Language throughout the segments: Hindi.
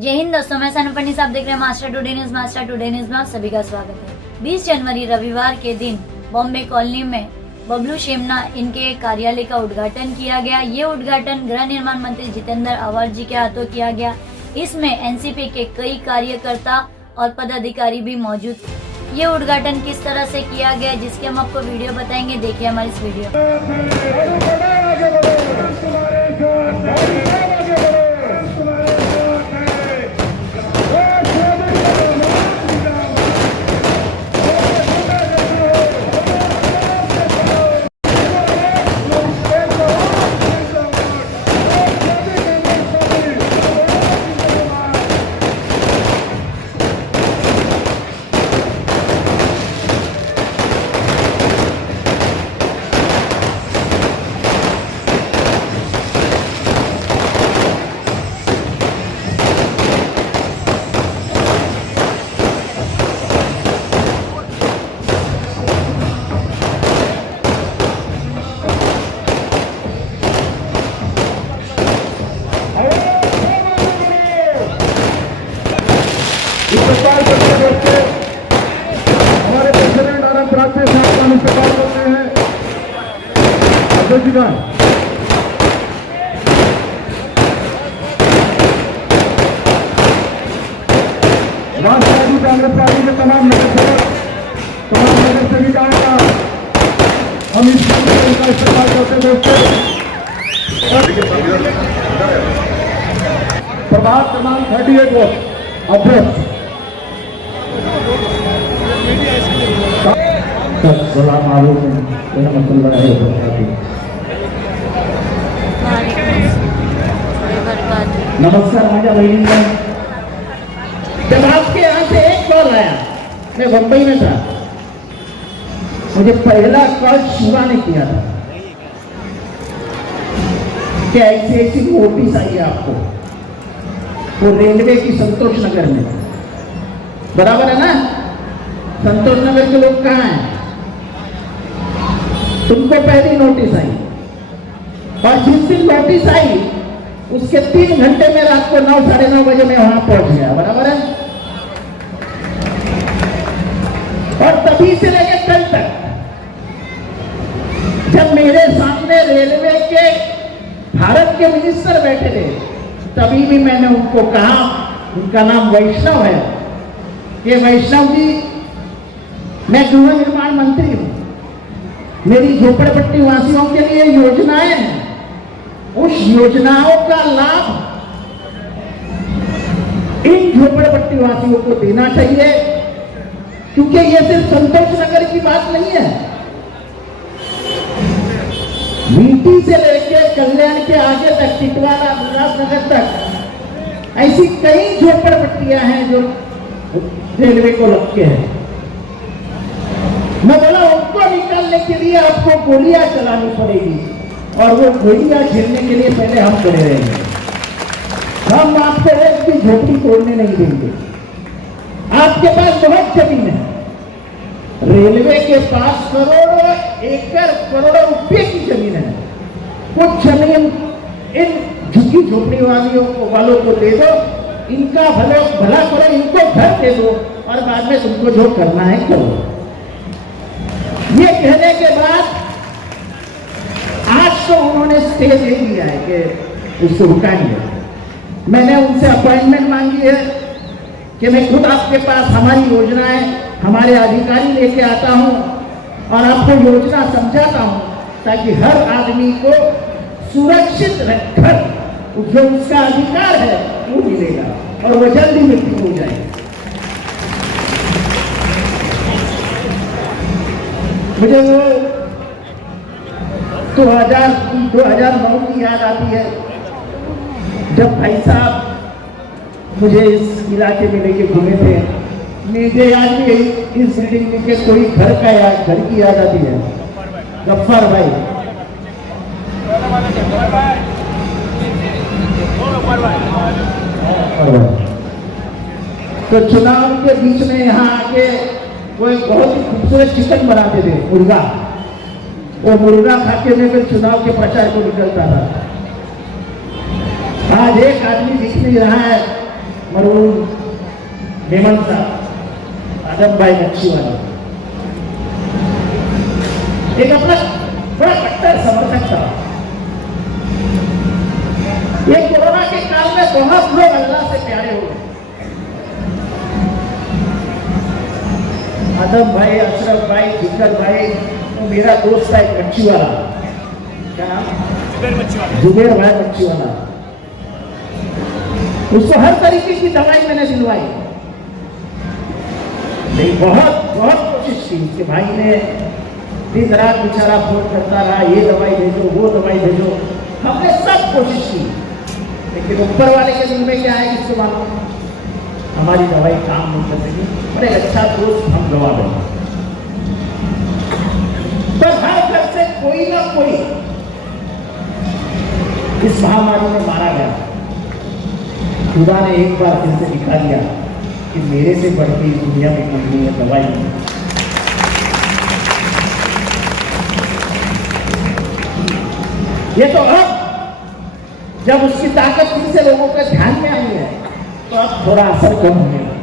जय हिंद दोस्तों, मैं सनम फडनीस, आप देख रहे हैं master today news. Master today news में आप सभी का स्वागत है। 20 जनवरी रविवार के दिन बॉम्बे कॉलोनी में बबलू शेमना इनके कार्यालय का उद्घाटन किया गया। ये उद्घाटन गृह निर्माण मंत्री जितेंद्र आवाज जी के हाथों किया गया। इसमें एनसीपी के कई कार्यकर्ता और पदाधिकारी भी मौजूद थे। ये उद्घाटन किस तरह से किया गया, जिसके हम आपको वीडियो बताएंगे, देखिए हमारी इस वीडियो। इस प्रकार करते करते हमारे प्रेसिडेंट आराम प्राप्त साहब का इस्तेमाल करते हैं। अध्यक्ष जी का राष्ट्रवादी कांग्रेस पार्टी के तमाम नगर सेवक, तमाम नगर सेविकाओं का हम इस का इस्तेमाल करते दोस्तों। प्रभात क्रमांक 38 वोट अध्यक्ष नमस्कार माझ्या बहिणींना। जब आपके यहाँ से एक कॉल आया, मैं बंबई में था, मुझे पहला कॉल शिवा ने किया था कि ऐसी ऐसी नोटिस आई है आपको, वो रेलवे की संतोष नगर में। बराबर है ना? संतोष नगर के लोग कहाँ हैं? तुमको पहली नोटिस आई, और जिस दिन नोटिस आई उसके 3 घंटे में रात को 9, साढ़े 9 बजे में वहां पहुंच गया। बराबर है? और तभी से लेकर कल तक जब मेरे सामने रेलवे के भारत के मिनिस्टर बैठे थे, तभी भी मैंने उनको कहा, उनका नाम वैष्णव है, कि वैष्णव जी, मैं गृह निर्माण मंत्री हूं, मेरी झोपड़पट्टी वासियों के लिए योजनाएं हैं, उस योजनाओं का लाभ इन झोपड़पट्टी वासियों को देना चाहिए, क्योंकि ये सिर्फ संतोष नगर की बात नहीं है। वीटी से लेकर कल्याण के आगे तक, टिटवाला, उल्लासनगर तक ऐसी कई झोपड़पट्टियां हैं जो रेलवे को लगते हैं। मैं बोला, उनको निकालने के लिए आपको गोलियां चलानी पड़ेगी, और वो गोलियां झेलने के लिए पहले हम खड़े रहेंगे। हम आपको एक भी झोपड़ी तोड़ने नहीं देंगे। आपके पास बहुत जमीन है, रेलवे के पास करोड़ों एकड़, करोड़ों रुपए की जमीन है। कुछ जमीन इन झुकी झोपड़ी वालों को दे दो, इनका भला करो, इनको घर दे दो, और बाद में तुमको जो करना है करो। ये कहने के बाद आज तो उन्होंने स्टे दे दिया है कि उसको रुकाएंगे। मैंने उनसे अपॉइंटमेंट मांगी है कि मैं खुद आपके पास हमारी योजनाएं, हमारे अधिकारी लेके आता हूं और आपको योजना समझाता हूं, ताकि हर आदमी को सुरक्षित रखकर जो उसका अधिकार है वो मिलेगा, और वो जल्दी मृत्यु हो जाएगी। मुझे वो 2009 की याद आती है, जब भाई साहब मुझे इस इलाके में लेके घूमे थे। मुझे आज भी इस बिल्डिंग के कोई घर की याद आती है। गफ्फार भाई, तो चुनाव के बीच में यहाँ आके वो एक बहुत ही खूबसूरत चिकन बनाते थे, मुर्गा। वो मुर्गा खाके में फिर चुनाव के प्रचार को निकलता था। आज एक आदमी दिख नहीं रहा है मरहूम हेमंत साहब, आदम भाई मच्छीवाला, एक अपना बड़ा कट्टर समर्थक था। ये कोरोना के काल में बहुत लोग अल्लाह से प्यारे हो गए। आदम भाई, अशरफ भाई, जिगर भाई, तो मेरा दोस्त है एक मच्छीवाला, क्या नाम? जुबेर भाई मच्छीवाला। उसको हर तरीके की दवाई मैंने दिलवाई, नहीं बहुत बहुत कोशिश की। उसके भाई ने दिन रात बेचारा फोन करता रहा, ये दवाई भेजो, वो दवाई भेजो, हमने सब कोशिश की, लेकिन ऊपर वाले के दिल में क्या है इसको मालूम, हमारी दवाई काम नहीं कर सकी और एक अच्छा दोस्त हम गवा गए। पर हर घर से कोई ना कोई इस महामारी में मारा गया। खुदा ने एक बार फिर से दिखा दिया कि मेरे से बढ़ के इस दुनिया में कोई नहीं है, दवाई नहीं। ये तो अब जब उसकी ताकत फिर से लोगों के ध्यान में आई है तो अब थोड़ा असर कम होने लगा।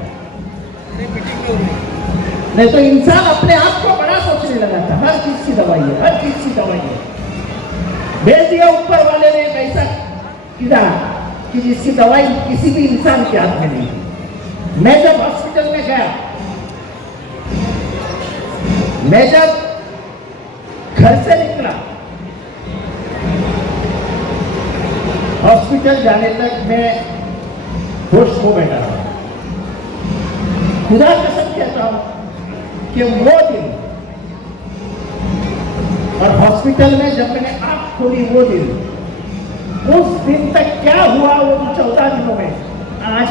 नहीं तो इंसान अपने आप को बड़ा सोचने लगा था, हर चीज की दवाई है, हर चीज की दवाई है। भेज दिया ऊपर वाले ने एक ऐसा कीड़ा कि जिसकी दवाई किसी भी इंसान के हाथ में नहीं। मैं जब हॉस्पिटल में गया, मैं जब घर से निकला, हॉस्पिटल जाने तक मैं होश खो बैठा रहा। खुदा कसम कहता हूं कि वो दिन और हॉस्पिटल में जब मैंने आंख खोली वो दिन, उस दिन तक क्या हुआ वो 14 दिनों में आज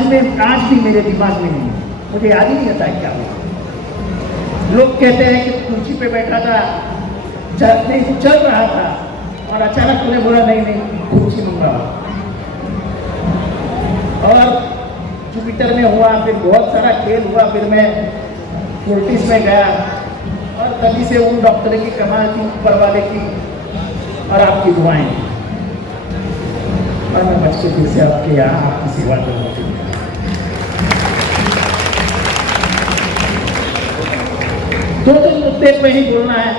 भी मेरे दिमाग में नहीं, मुझे याद ही नहीं आता क्या हुआ। लोग कहते हैं कि कुर्सी पे बैठा था, चल रहा था और अचानक उन्हें बोला नहीं कुर्सी मंगा। और जुपिटर में हुआ, फिर बहुत सारा खेल हुआ, फिर मैं फोर्टिस में गया और तभी से उन डॉक्टर की कमाल थी, ऊपर वाले की और आपकी दुआएं, और मैं बच्चे फिर से आपके यहाँ आपकी सेवा करूँगा। दो तीन मुद्दे पे ही बोलना है।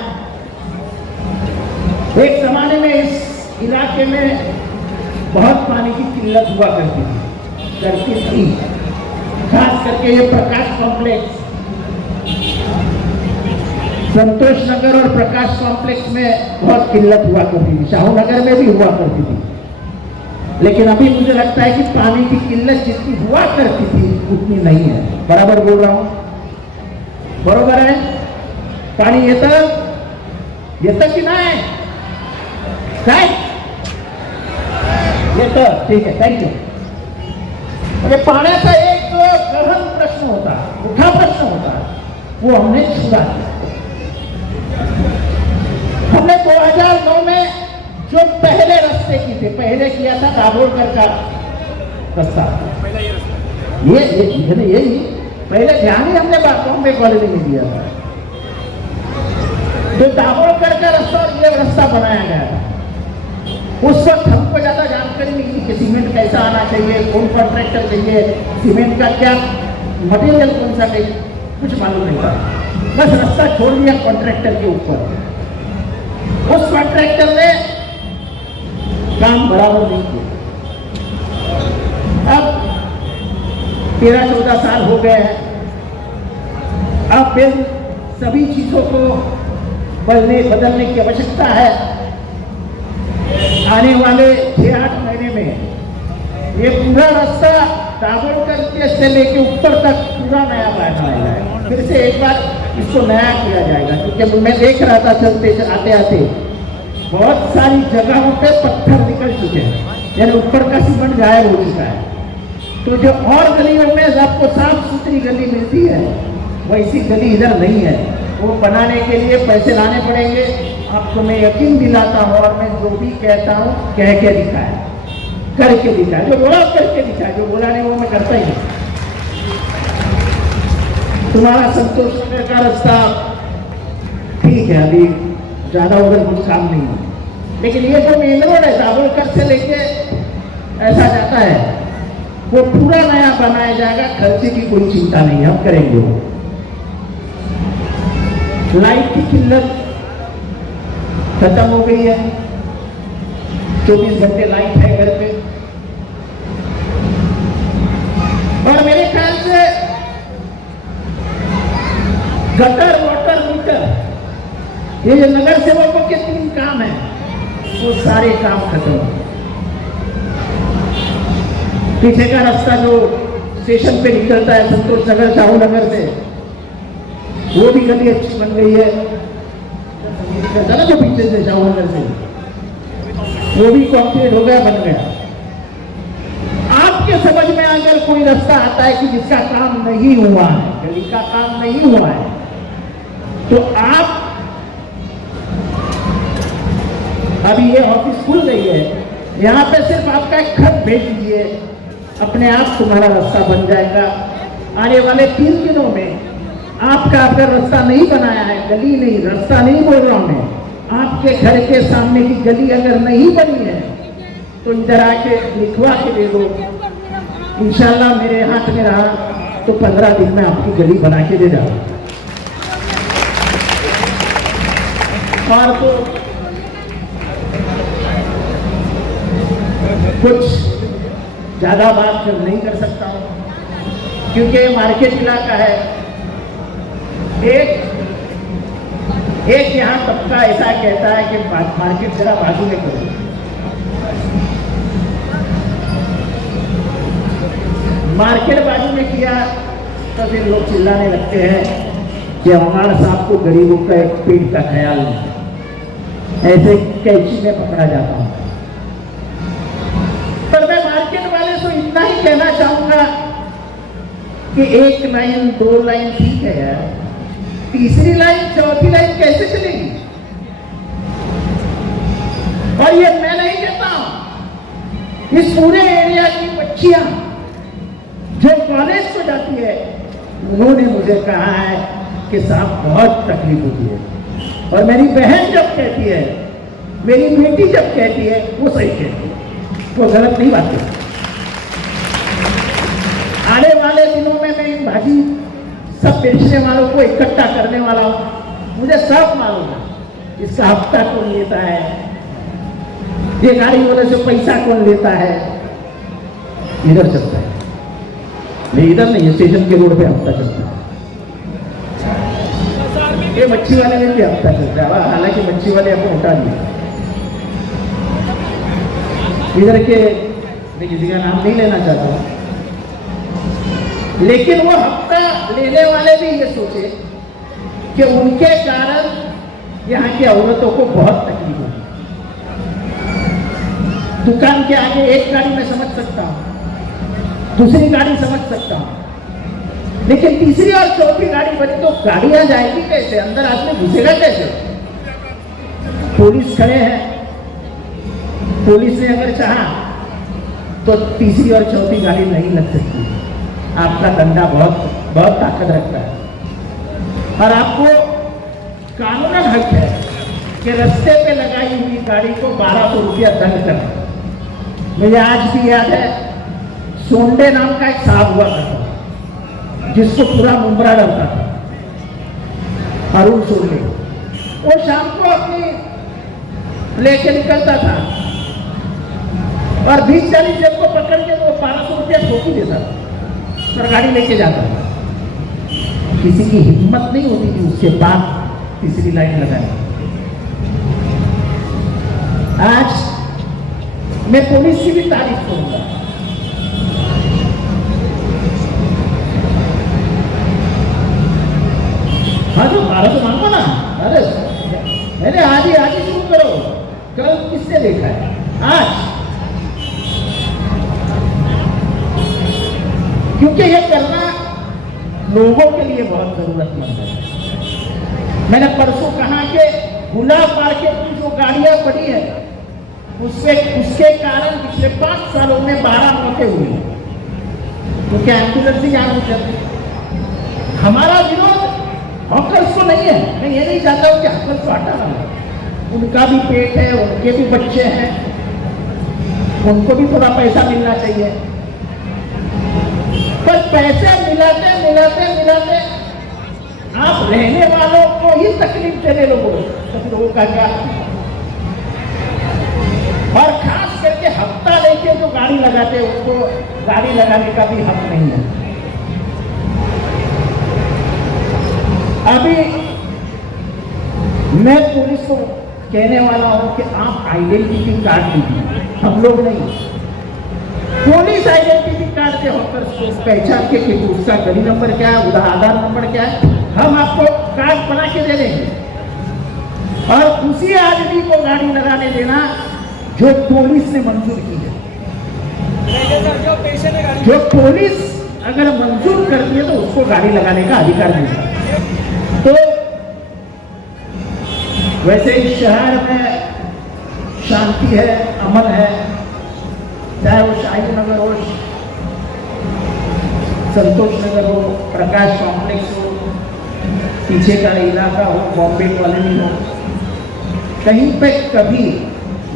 एक जमाने में इस इलाके में बहुत पानी की किल्लत हुआ करती थी, खास करके ये प्रकाश कॉम्प्लेक्स, संतोष नगर और प्रकाश कॉम्प्लेक्स में बहुत किल्लत हुआ करती थी, शाहू नगर में भी हुआ करती थी। लेकिन अभी मुझे लगता है कि पानी की किल्लत जितनी हुआ करती थी उतनी नहीं है। बराबर बोल रहा हूं? बरोबर है? पाणी येतं की नाही? काय येतं? ठीक है, थँक्यू। म्हणजे पाण्याचा एक जो गहन प्रश्न होता, मोठा प्रश्न होता, वो हमने छुड़ा दिया। हमने 2009 में जो पहले रास्ते की थे, पहले किया था दाभोलकर का रास्ता, यही पहले ध्यान ही हमने बॉम्बे कॉलोनी में दिया था। तो दाभोलकर का रास्ता और ये रास्ता बनाया गया था। उस वक्त हमको ज्यादा जानकारी नहीं थी कि सीमेंट कैसा आना चाहिए, कौन कॉन्ट्रैक्टर चाहिए, सीमेंट का क्या मटेरियल कौन सा चाहिए, कुछ मालूम नहीं था। बस रास्ता छोड़ दिया कॉन्ट्रैक्टर के ऊपर। उस कॉन्ट्रैक्टर ने काम बराबर नहीं किया। अब 13-14 साल हो गए हैं। अब फिर सभी चीजों को बदलने की आवश्यकता है। आने वाले 6-8 महीने में ये पूरा रास्ता दाभोलकर से लेके ऊपर तक पूरा नया बनाया जाएगा। फिर से एक बार इसको नया किया जाएगा, क्योंकि मैं देख रहा था चलते आते आते बहुत सारी जगहों पे पत्थर निकल चुके हैं, यानी ऊपर का सीमेंट गायब हो चुका है। तो जो और गलियों में आपको साफ सुथरी गली मिलती है, वैसी गली इधर नहीं है। वो बनाने के लिए पैसे लाने पड़ेंगे। आपको मैं यकीन दिलाता हूँ, और मैं जो भी कहता हूँ कह के दिखाया, करके दिखाया, जो बोला करके दिखाया, जो बोला नहीं वो मैं करता ही नहीं। तुम्हारा संतोष नगर का रास्ता ठीक है, अभी ज्यादा उधर कुछ काम नहीं है, लेकिन ये जो मेन रोड है दाभोलकर से लेके ऐसा जाता है, वो पूरा नया बनाया जाएगा, खर्चे की कोई चिंता नहीं, हम करेंगे वो। लाइट की किल्लत खत्म हो गई है, 24 घंटे लाइट है घर पे। और मेरे ख्याल से गटर वाटर मीटर, ये जो नगर सेवकों के 3 काम है, वो सारे काम खत्म। पीछे का रास्ता जो स्टेशन पे निकलता है संतोष नगर शाहू नगर से, वो भी गली अच्छी बन गई है। निकलता ना जो पीछे से शाहू नगर से, वो भी कंक्रीट हो गया, बन गया। आपके समझ में अगर कोई रास्ता आता है कि जिसका काम नहीं हुआ है, गली का काम नहीं हुआ है, तो आप अभी ये ऑफिस खुल गई है, यहाँ पे सिर्फ आपका एक खत भेज दीजिए, अपने आप तुम्हारा रास्ता बन जाएगा। आने वाले 3 दिनों में आपका अगर रास्ता नहीं बनाया है, गली नहीं, रास्ता नहीं बोल रहा हूं मैं, आपके घर के सामने की गली अगर नहीं बनी है तो इधर आके लिखवा के दे दो। इंशाल्लाह मेरे हाथ में रहा तो 15 दिन में आपकी गली बना के दे जाओ। और तो कुछ ज्यादा बात नहीं कर सकता हूं, क्योंकि ये मार्केट इलाका है। एक यहाँ तबका ऐसा कहता है कि मार्केट जरा बाजू में करो। मार्केट बाजू में किया तो फिर लोग चिल्लाने लगते हैं कि हमारे साहब को गरीबों का एक पेट का ख्याल नहीं। ऐसे कैची में पकड़ा जाता हूं। पर मैं मार्केट वाले से इतना ही कहना चाहूंगा कि 1 लाइन 2 लाइन ठीक है यार, तीसरी लाइन चौथी लाइन कैसे चलेगी? और ये मैं नहीं कहता हूं, इस पूरे एरिया की बच्चियां जो कॉलेज को जाती है, उन्होंने मुझे कहा है कि साहब बहुत तकलीफ होती है। और मेरी बहन जब कहती है, मेरी बेटी जब कहती है, वो सही कहती है, वो गलत नहीं बात है। आने वाले दिनों में मैं इन भाजी सब बेचने वालों को इकट्ठा करने वाला हूं। मुझे सब मालूम है इसका हफ्ता कौन लेता है, ये गाड़ी वाले से पैसा कौन लेता है। इधर चलता है, नहीं इधर नहीं, स्टेशन के रोड पे हफ्ता चलता है। ये मच्छी वाले में भी हफ्ता चलता है, हालांकि मच्छी वाले हमको उठा दिया। इधर के मैं किसी का नाम नहीं लेना चाहता हूं, लेकिन वो हफ्ता लेने वाले भी ये सोचे कि उनके कारण यहाँ की औरतों को बहुत तकलीफ होगी। दुकान के आगे एक गाड़ी में समझ सकता हूं, दूसरी गाड़ी समझ सकता हूं, लेकिन तीसरी और चौथी गाड़ी बनी तो गाड़ियां जाएगी कैसे, अंदर आदमी घुसेगा कैसे? पुलिस खड़े हैं, पुलिस ने अगर चाहा तो तीसरी और चौथी गाड़ी नहीं लग सकती। आपका डंडा बहुत ताकत रखता है, और आपको कानूनन हक है कि रास्ते पे लगाई हुई गाड़ी को 1200 रुपया दंड करना। मुझे आज भी याद है, सोंडे नाम का एक साहब हुआ था जिसको पूरा मुंबरा डरता था, अरुण सोंडे। वो शाम को अपनी लेके निकलता था और 20-40 जन को पकड़ के वो 1200 रुपया ठोकी देता था और गाड़ी लेके जाता था। किसी की हिम्मत नहीं होती थी उसके बाद तीसरी लाइन लगाने। आज मैं पुलिस की भी तारीफ करूंगा। हाँ तो 1200 मांगो ना, अरे मैंने आज ही शुरू करो। कल किसने देखा है? आज, क्योंकि ये करना लोगों के लिए बहुत जरूरतमंद है। मैंने परसों कहा कि गुलाब मार्केट की जो गाड़ियां पड़ी है उसके कारण पिछले 5 सालों में 12 मौतें हुई, क्योंकि एम्बुलेंस ही यहाँ चलती। हमारा विरोध हॉकर्स को नहीं है, मैं ये नहीं चाहता हूँ कि हॉकर्स को हटाना, उनका भी पेट है, उनके भी बच्चे हैं, उनको भी थोड़ा पैसा मिलना चाहिए। पर पैसे मिलाते मिलाते मिलाते आप रहने वालों को ही तकलीफ देने लोगों का क्या, और खास करके हफ्ता लेके जो गाड़ी लगाते हैं उनको गाड़ी लगाने का भी हक नहीं है। अभी मैं पुलिस को कहने वाला हूं कि आप आइडेंटिटी कार्ड दीजिए, हम लोग नहीं, पुलिस आइडेंटिटी कार्ड के होकर पहचान के कि उसका गली नंबर क्या है, उसका आधार नंबर क्या है, हम आपको कार्ड बना के दे देंगे। और उसी आदमी को गाड़ी लगाने देना जो पुलिस ने मंजूर की है। जो पुलिस अगर मंजूर करती है तो उसको गाड़ी लगाने का अधिकार मिलता है। तो वैसे इस शहर में शांति है, अमन है, चाहे वो शाही नगर हो, संतोष नगर हो, प्रकाश कॉम्प्लेक्स हो, पीछे का इलाका हो, बॉम्बे कॉलोनी हो, कहीं पे कभी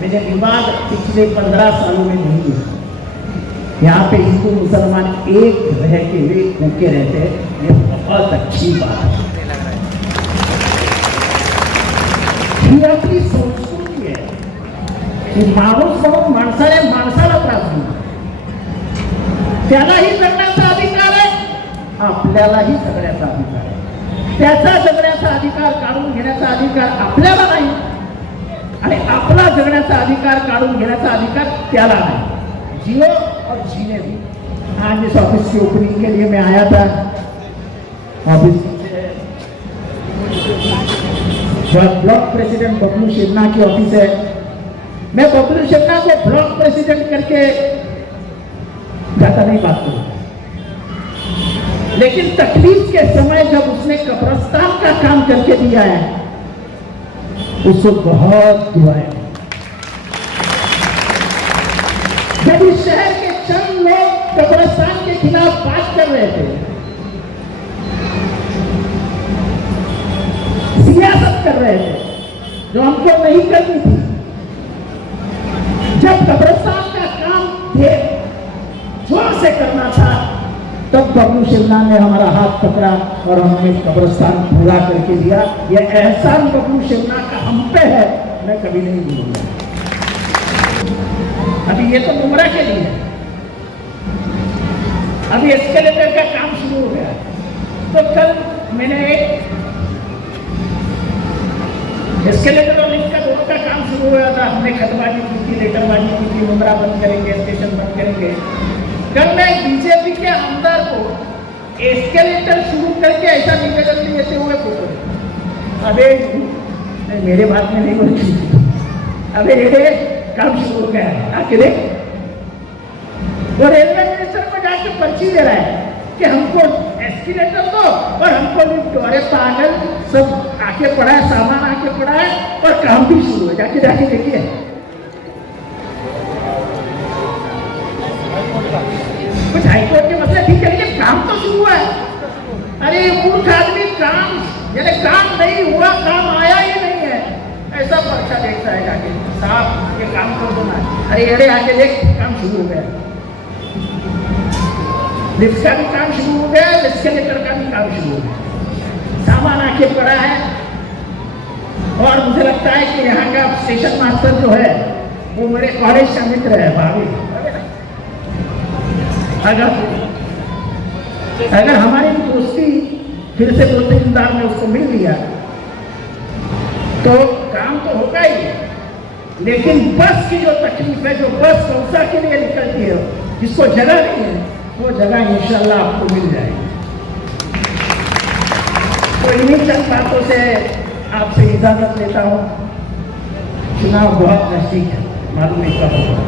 मैंने विवाद पिछले 15 सालों में नहीं देखा। यहाँ पे हिंदू मुसलमान एक रह के वे भूखे रहते हैं, ये बहुत अच्छी बात है। ही आपली संस्कृती आहे की माणूस म्हणून माणसाला त्रास होईल, त्यालाही जगण्याचा अधिकार आहे, आपल्यालाही जगण्याचा अधिकार आहे। त्याचा जगण्याचा अधिकार काढून घेण्याचा अधिकार आपल्याला नाही आणि आपला जगण्याचा अधिकार काढून घेण्याचा अधिकार त्याला नाही। जियो और जीने भी। आज इस ऑफिस की ओपनिंग के लिए मैं आया था, ऑफिस ब्लॉक प्रेसिडेंट बबलू शेरना की ऑफिस है। मैं बबलू शेरना को ब्लॉक प्रेसिडेंट करके जाता नहीं बात करूं, लेकिन तकलीफ के समय जब उसने कब्रिस्तान का काम करके दिया है उसको बहुत दुआएं। जब इस शहर के चंद लोग कब्रिस्तान के खिलाफ बात कर रहे थे, सियासत कर रहे थे जो हमको नहीं करनी थी, जब कब्रिस्तान का काम थे जोर से करना था, तब बबलू शेरना ने हमारा हाथ पकड़ा और हमने कब्रिस्तान पूरा करके दिया। यह एहसान बबलू शेरना का हम पे है, मैं कभी नहीं भूलूंगा। अभी ये तो मुमरा के लिए है, अभी एस्केलेटर का काम शुरू हो गया। तो कल मैंने एस्केलेटर और लिफ्ट का दोनों का काम शुरू हुआ था, हमने खतबाजी की थी, लेटरबाजी की थी, मुमरा बंद करेंगे, स्टेशन बंद करेंगे। कल मैं बीजेपी के आमदार को एस्केलेटर शुरू करके ऐसा निवेदन देते हुए फोटो, अबे मेरे बात में नहीं बोलती, अबे ये काम शुरू हो गया है, आके देख। वो रेलवे मिनिस्टर को जाके पर्ची दे रहा है कि हमको एस्केलेटर दो और हमको लिफ्ट दो। अरे पागल, सब आके पड़ा है, सामान आके पड़ा है और काम भी शुरू है, जाके जाके देखिए। कुछ हाईकोर्ट के मसले ठीक है, लेकिन काम तो शुरू है। अरे मूर्ख आदमी, काम यानी काम नहीं हुआ, काम आया ही नहीं है, ऐसा पर्चा देखता है जाके, साहब ये काम कर दो ना। अरे आके देख, काम शुरू हो गया, लिफ्ट का भी काम शुरू हो गया, एस्केलेटर का भी काम शुरू हो गया, सामान आके पड़ा है। और मुझे लगता है कि यहाँ का स्टेशन मास्टर जो है वो मेरे कॉलेज का मित्र है, भाभी। अगर हमारी दोस्ती फिर से 2-3 बार में उसको मिल लिया तो काम तो होगा ही, लेकिन बस की जो तकलीफ है, जो बस कौसा के लिए निकलती है, जिसको जगह नहीं है, वो जगह इंशाल्लाह आपको मिल जाएगी। तो इन्हीं चंद बातों से आपसे इजाजत लेता हूँ। चुनाव बहुत नजदीक है, मालूम नहीं कब होगा।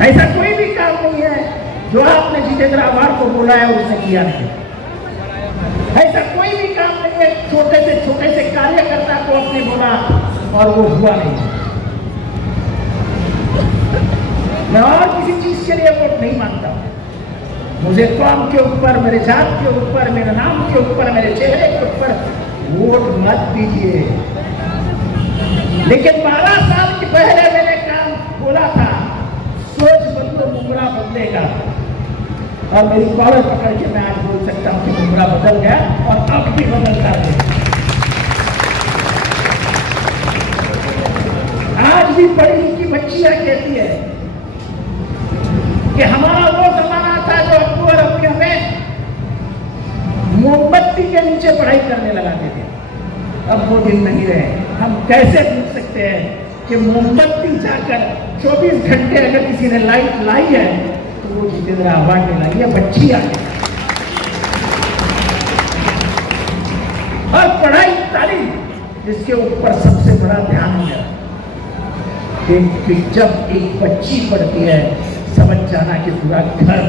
ऐसा कोई भी काम नहीं है जो आपने जितेंद्र आभार को बोला है और उसने किया नहीं। ऐसा कोई भी काम नहीं है छोटे से कार्यकर्ता को आपने बोला और वो हुआ नहीं। मैं और किसी चीज के लिए वोट नहीं मांगता। मुझे कौम के ऊपर, मेरे जात के ऊपर, मेरे नाम के ऊपर, मेरे चेहरे के ऊपर वोट मत दीजिए। लेकिन 12 साल के पहले मैंने काम बोला था, सोच मुमरा बदलेगा। और मेरी कॉलर पकड़ के मैं आज बोल सकता हूँ कि मुमरा बदल गया और अब भी बदलता है। आज भी पढ़ी लिखी बच्चियां कहती है कि हमारा वो जमाना था जो अकबर अपने हमें मोमबत्ती के नीचे पढ़ाई करने लगाते थे, अब वो दिन नहीं रहे। हम कैसे पूछ सकते हैं कि मोमबत्ती जाकर 24 घंटे अगर किसी ने लाइट लाई है तो वो जितेंद्र अवार्ड में लाई है बच्चियां। और पढ़ाई तालीम जिसके ऊपर सबसे बड़ा ध्यान है कि जब एक बच्ची पढ़ती है समझ जाना कि पूरा घर,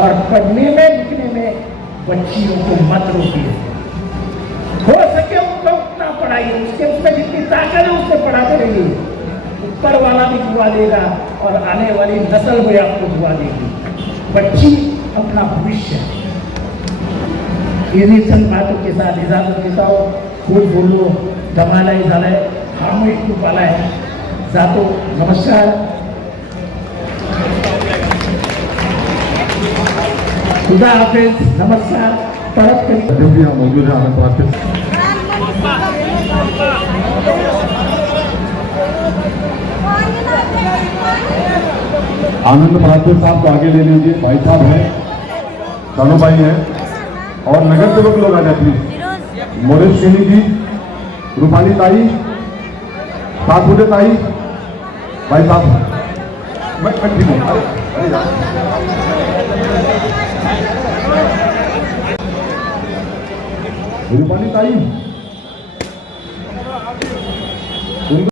और पढ़ने में लिखने में बच्चियों को मत रोकिए। हो सके उनको उतना पढ़ाइए, उसमें जितनी ताकत है उससे पढ़ाते रहिए। ऊपर वाला भी दुआ देगा और आने वाली नस्ल भी आपको दुआ देगी। बच्ची अपना भविष्य है। इन्हीं चंद बातों के साथ इजाजत देता हूँ। खूब बोलो, धमालाय झालाय, हामुई खूप आलाय, जातो। नमस्कार, खुदा हाफिज, नमस्कार। परत करी जब भी यहाँ मौजूद है आनंद भारती साहब को आगे ले लीजिए। भाई साहब हैं, कानू भाई हैं और नगर सेवक लोग आ जाते हैं। मोरेश केनी जी, रूपाली ताई, सातपुटे ताई, भाई साहब मैं ठीक हूँ। रूपाली ताई